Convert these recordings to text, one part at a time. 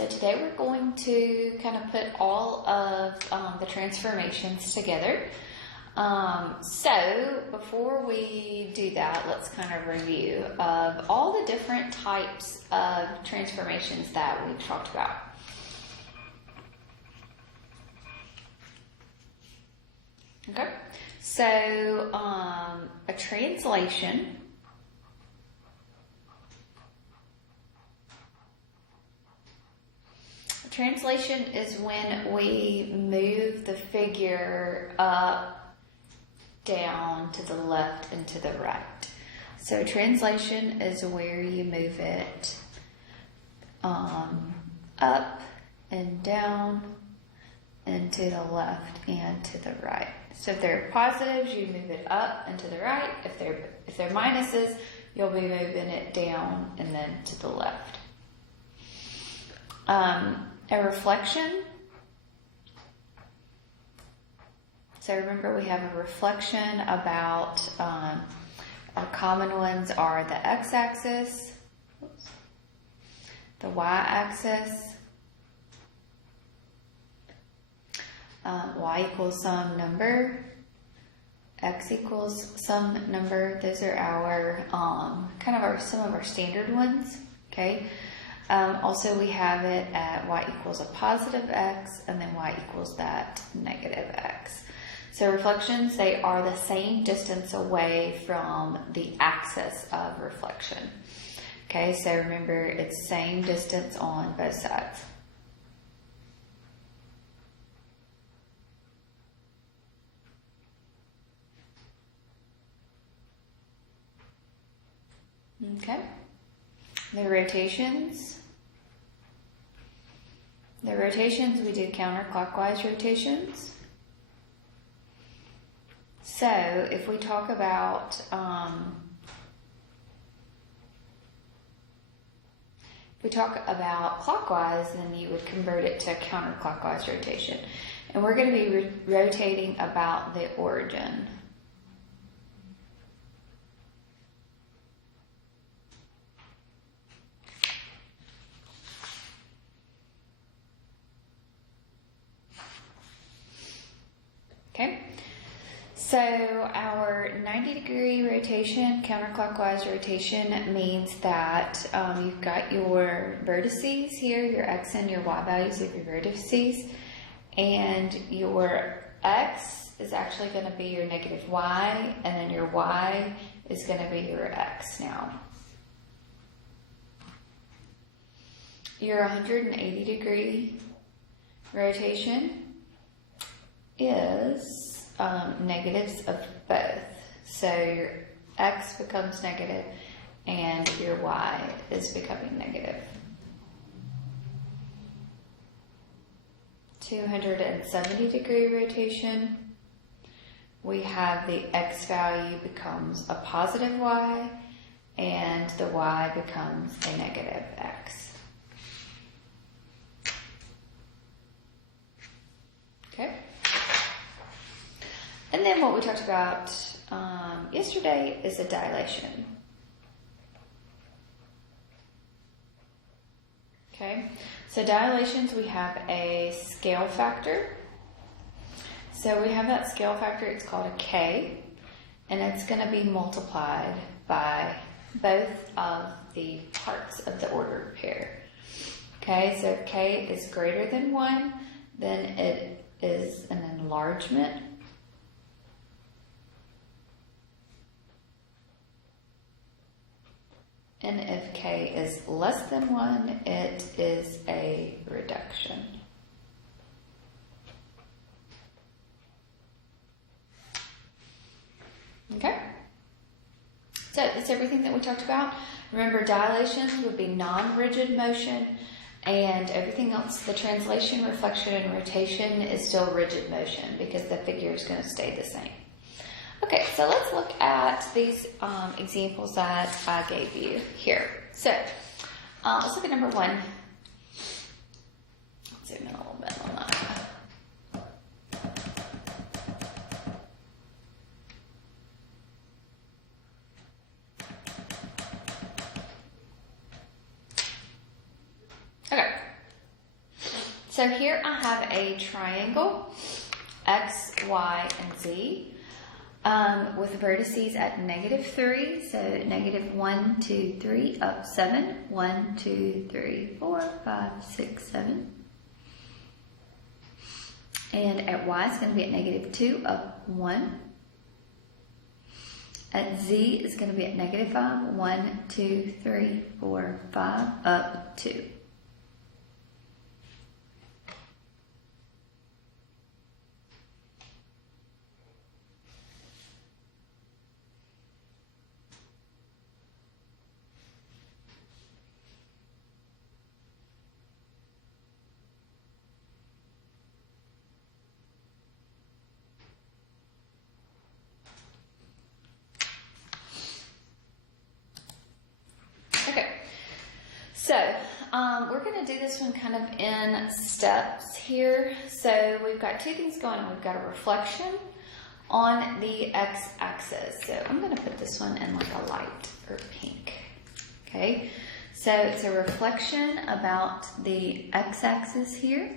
So today we're going to kind of put all of the transformations together. So before we do that, let's kind of review of all the different types of transformations that we've talked about. Okay, so a translation Translation is when we move the figure up, down, to the left, and to the right. So translation is where you move it up and down and to the left and to the right. So if they're positives, you move it up and to the right. If they're minuses, you'll be moving it down and then to the left. A reflection. So remember, we have a reflection about our common ones are the x-axis, the y-axis, y equals some number, x equals some number. Those are our some of our standard ones. Okay. Also, we have it at y equals a positive x, and then y equals that negative x. So reflections, they are the same distance away from the axis of reflection. Okay, so remember, it's same distance on both sides. Okay, the rotations. The rotations, we did counterclockwise rotations. So if we talk about clockwise, then you would convert it to counterclockwise rotation. And we're going to be rotating about the origin. Okay, so our 90-degree rotation, counterclockwise rotation, means that you've got your vertices here, your x and your y values of your vertices, and your x is actually going to be your negative y, and then your y is going to be your x now. Your 180-degree rotation is negatives of both. So your x becomes negative and your y is becoming negative. 270-degree rotation, we have the x value becomes a positive y and the y becomes a negative x. Okay. And then what we talked about yesterday is a dilation. Okay, so dilations, we have a scale factor. So we have that scale factor, it's called a K, and it's going to be multiplied by both of the parts of the ordered pair. Okay, so if K is greater than 1, then it is an enlargement. And if K is less than 1, it is a reduction. Okay? So that's everything that we talked about. Remember, dilations would be non-rigid motion, and everything else, the translation, reflection, and rotation is still rigid motion because the figure is going to stay the same. Okay, so let's look at these examples that I gave you here. So, let's look at number 1. Let's zoom in a little bit on that. Okay, So here I have a triangle, X, Y, and Z, with vertices at -3. So -1, 2, 3, up 7. 1, 2, 3, 4, 5, 6, 7. And at Y, it's going to be at -2, up 1. At Z, it's going to be at -5. 1, 2, 3, 4, 5, up 2. So, we're going to do this one kind of in steps here. So, we've got two things going on. We've got a reflection on the x-axis. So, I'm going to put this one in like a light or pink. Okay, so it's a reflection about the x-axis here.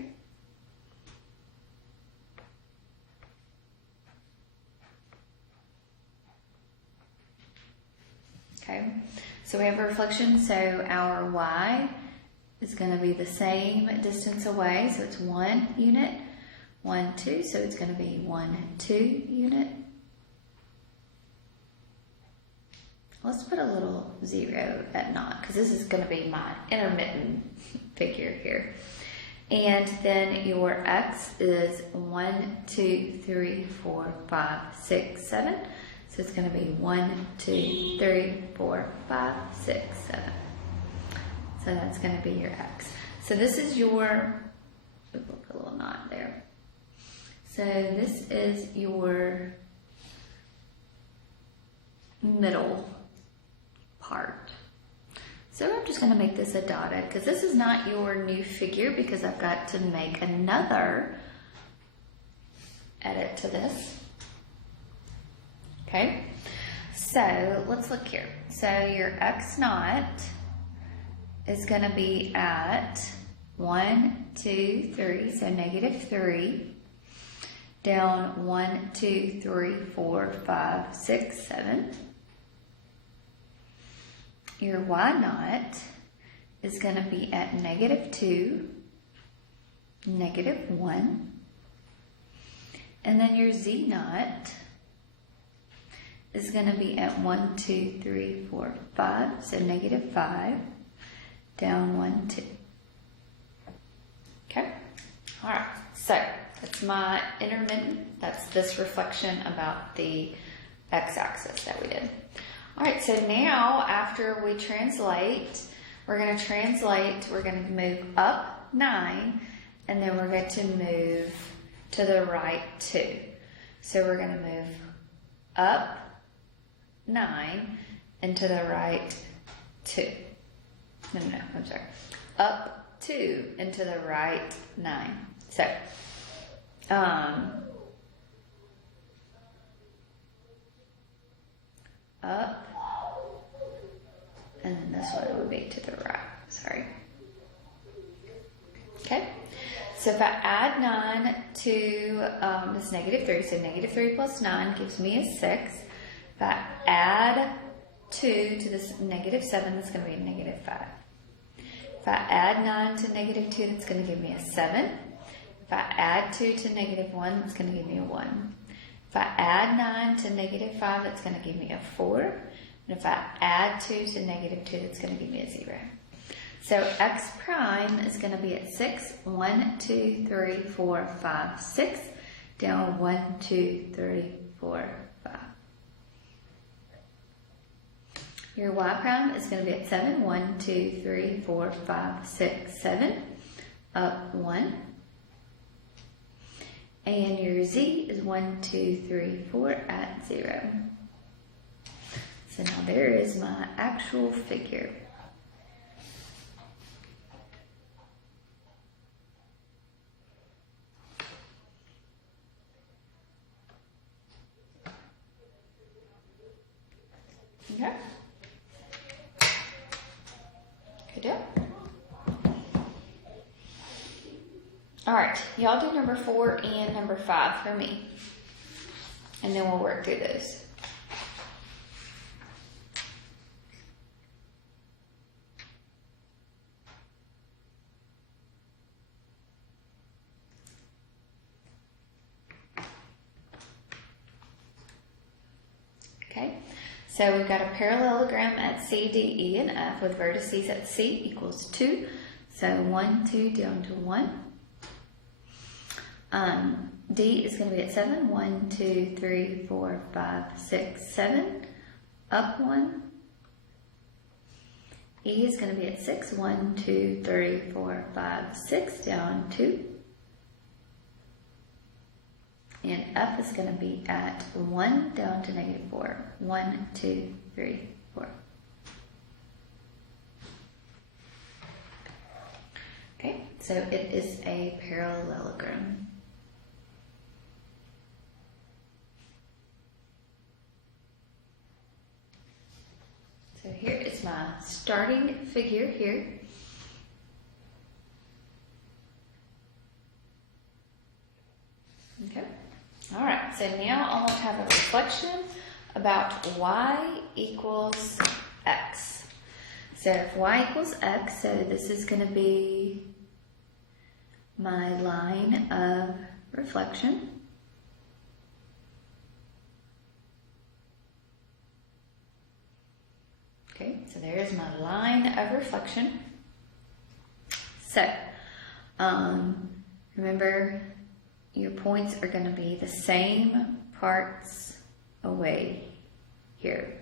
Okay, so we have a reflection, so our y is going to be the same distance away, so it's 1 unit, 1, 2, so it's going to be 1, 2 unit. Let's put a little 0 at naught, because this is going to be my intermittent figure here. And then your x is 1, 2, 3, 4, 5, 6, 7. So it's going to be 1, 2, 3, 4, 5, 6, 7. So that's going to be your x. So this is your, we'll put a little knot there. So this is your middle part. So I'm just going to make this a dotted, because this is not your new figure, because I've got to make another edit to this. Okay, so let's look here. So your x naught is going to be at 1, 2, 3, so -3, down 1, 2, 3, 4, 5, 6, 7. Your y naught is going to be at -2, -1, and then your z naught is going to be at 1, 2, 3, 4, 5, so -5, down 1, 2. Okay? All right, so that's my intermittent. That's this reflection about the x-axis that we did. All right, so now after we translate, we're going to move up 9, and then we're going to move to the right 2. So we're going to move up 9 and to the right 2. No, I'm sorry. Up 2 and to the right 9. So, up, and then this one would be to the right. Sorry. Okay. So if I add 9 to this -3, so -3 plus 9 gives me a 6. If I add 2 to this -7, that's going to be a -5. If I add 9 to -2, that's going to give me a 7. If I add 2 to -1, that's going to give me a 1. If I add 9 to -5, that's going to give me a 4. And if I add 2 to -2, that's going to give me a 0. So x prime is going to be at 6. 1, 2, 3, 4, 5, 6. Down 1, 2, 3, 4, 5. Your y prime is going to be at 7. 1, 2, 3, 4, 5, 6, 7. Up 1. And your z is 1, 2, 3, 4 at 0. So now there is my actual figure. Okay. Good deal. All right, y'all do number 4 and number 5 for me. And then we'll work through those. Okay, so we've got a parallelogram at C, D, E, and F with vertices at C equals 2. So 1, 2 down to 1. D is going to be at 7. 1, 2, 3, 4, 5, 6, 7. Up 1. E is going to be at 6. 1, 2, 3, 4, 5, 6. Down 2. And F is going to be at 1 down to -4. 1, 2, 3, 4. Okay, so it is a parallelogram. So here is my starting figure here. Okay. All right, so now I want to have a reflection about y equals x. So if y equals x, so this is going to be my line of reflection. Okay, so there's my line of reflection. So, remember, your points are going to be the same parts away here.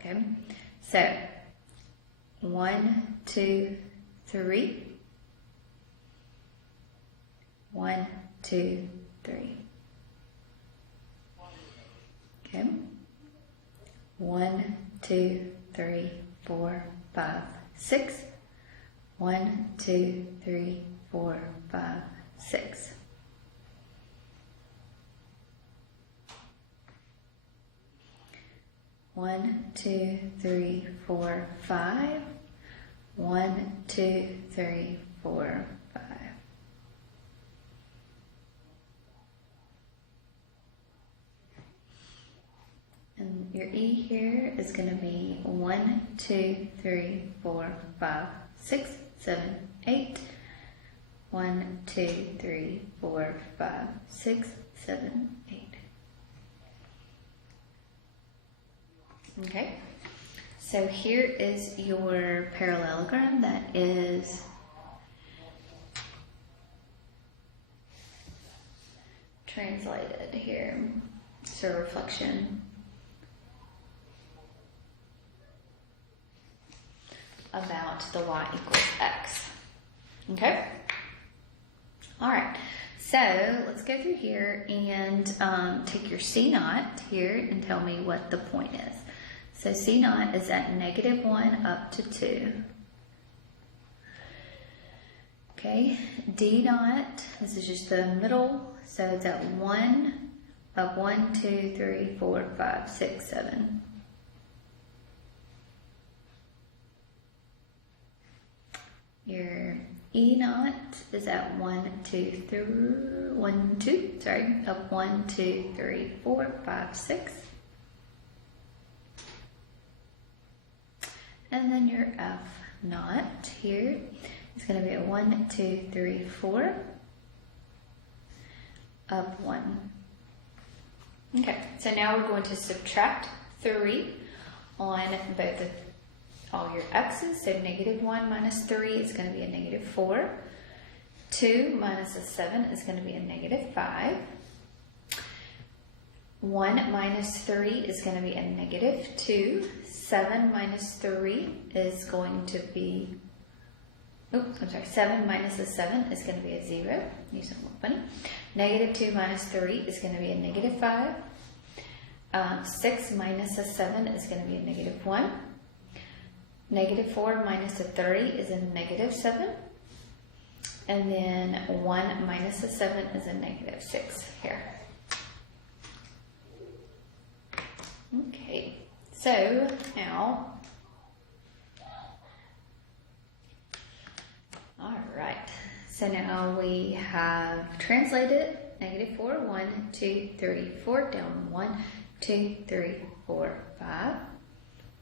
Okay, so 1, 2, 3. 1, 2, 3. Okay. 1, 2, 3, 4, 5, 6. 1, 2, 3, 4, 5, 6. One, 2, 3, 4, 5. 1, 2, 3, 4, 5. And your E here is going to be 1, 2, 3, 4, 5, 6, 7, 8. 1, 2, 3, 4, 5, 6, 7, 8. Okay, so here is your parallelogram that is translated here. So reflection about the y equals x. Okay? All right. So let's go through here and take your C naught here and tell me what the point is. So C naught is at -1 up to 2. Okay, D naught, this is just the middle, so it's at 1 up 1, 2, 3, 4, 5, 6, 7. Your E naught is at 1, 2, 3, up 1, 2, 3, 4, 5, 6. And then your F naught here is going to be at 1, 2, 3, 4, up 1. Okay, so now we're going to subtract 3 on both of all your x's. So -1 minus 3 is going to be a -4. 2 minus a 7 is going to be a -5. 1 minus 3 is going to be a -2. 7 minus 3 is going to be, 7 minus a 7 is going to be a 0. Use something funny. -2 minus 3 is going to be a -5. 6 minus a 7 is going to be a -1. -4 minus a 30 is a -7. And then 1 minus a 7 is a -6 here. So now, all right. So now we have translated -4, 1, 2, 3, 4, down 1, 2, 3, 4, 5.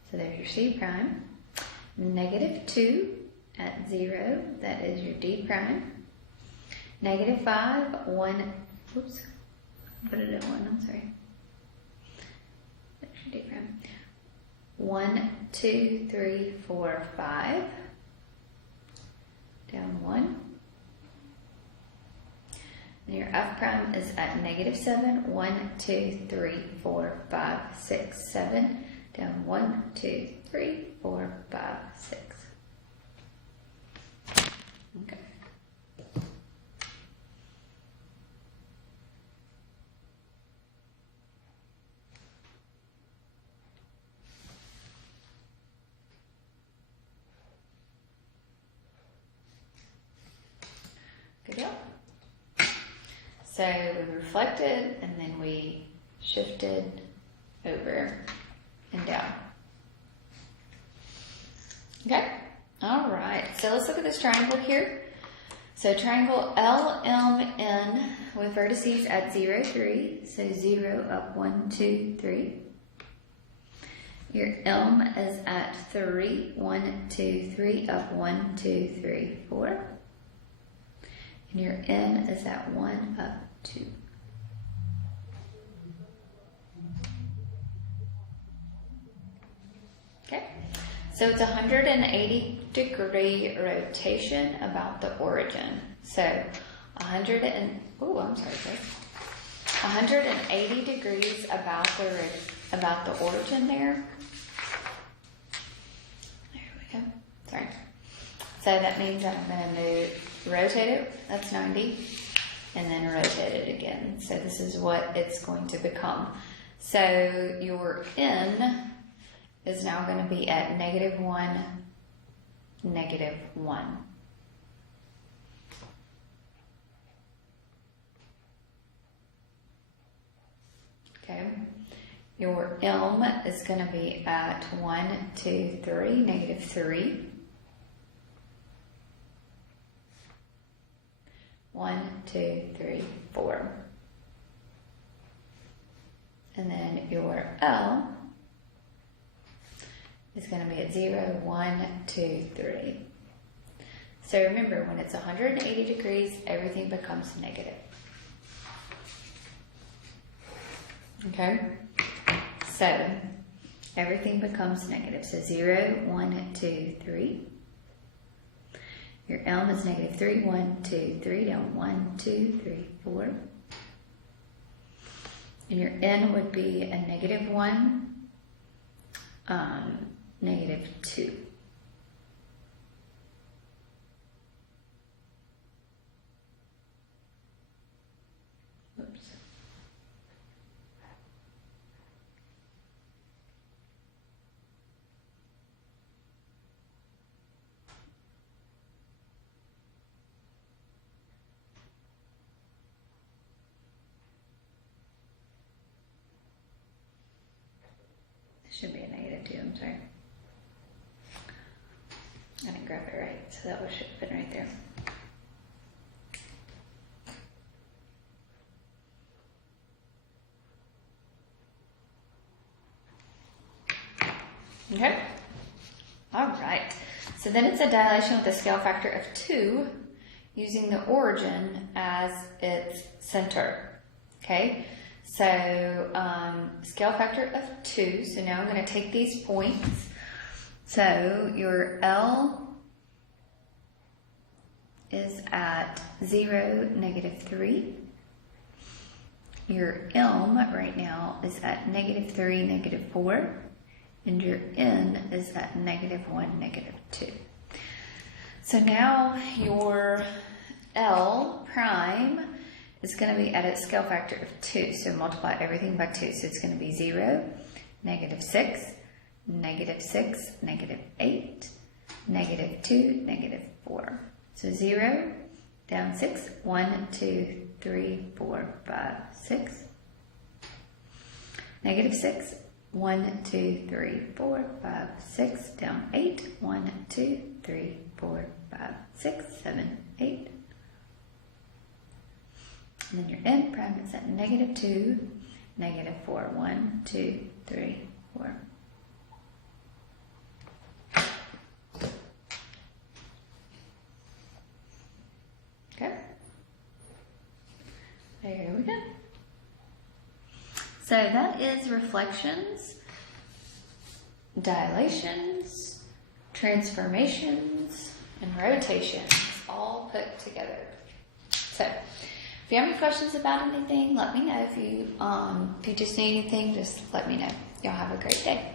So there's your C prime. -2 at 0, that is your D prime. -5, 1, oops, put it at 1, I'm sorry. That's your D prime. 1, 2, 3, 4, 5. Down 1. And your F prime is at -7, 1, 2, 3, 4, 5, 6, 7. Down 1, 2, 3, 4, 5, 6. Okay. Good job. So we reflected and then we shifted over and down. Okay, all right. So let's look at this triangle here. So triangle LMN with vertices at 0, 3. So 0 up 1, 2, 3. Your M is at 3, 1, 2, 3 up 1, 2, 3, 4. And your N is at 1 up 2. Okay, so it's 180-degree rotation about the origin. So 180 degrees about the origin there. There we go. Sorry. So that means I'm going to rotate it. That's 90. And then rotate it again. So this is what it's going to become. So your N is now going to be at -1, -1. Okay. Your M is going to be at 1, 2, 3, -3. 1, 2, 3, 4. And then your L is going to be at 0, 1, 2, 3. So remember, when it's 180 degrees, everything becomes negative. Okay? So everything becomes negative. So 0, 1, 2, 3. Your L is -3, 1, 2, 3, down 1, 2, 3, 4. And your N would be a -1, -2. Oops. Should be a -2, I'm sorry. I didn't grab it right, so that should have been right there. Okay. All right. So then it's a dilation with a scale factor of 2 using the origin as its center. Okay. So scale factor of 2. So now I'm going to take these points. So your L is at 0, -3. Your M right now is at -3, -4. And your N is at -1, -2. So now your L prime is going to be at its scale factor of 2. So multiply everything by 2. So it's going to be 0, -6, -6, -8, -2, -4. So 0, down 6, 1, 2, 3, 4, 5, 6. -6, 1, 2, 3, 4, 5, 6, down 8. 1, 2, 3, 4, 5, 6, 7, 8. And then your end prime is at -2, -4. 1, 2, 3, 4. Okay. There we go. So that is reflections, dilations, transformations, and rotations all put together. So if you have any questions about anything, let me know. If you just need anything, just let me know. Y'all have a great day.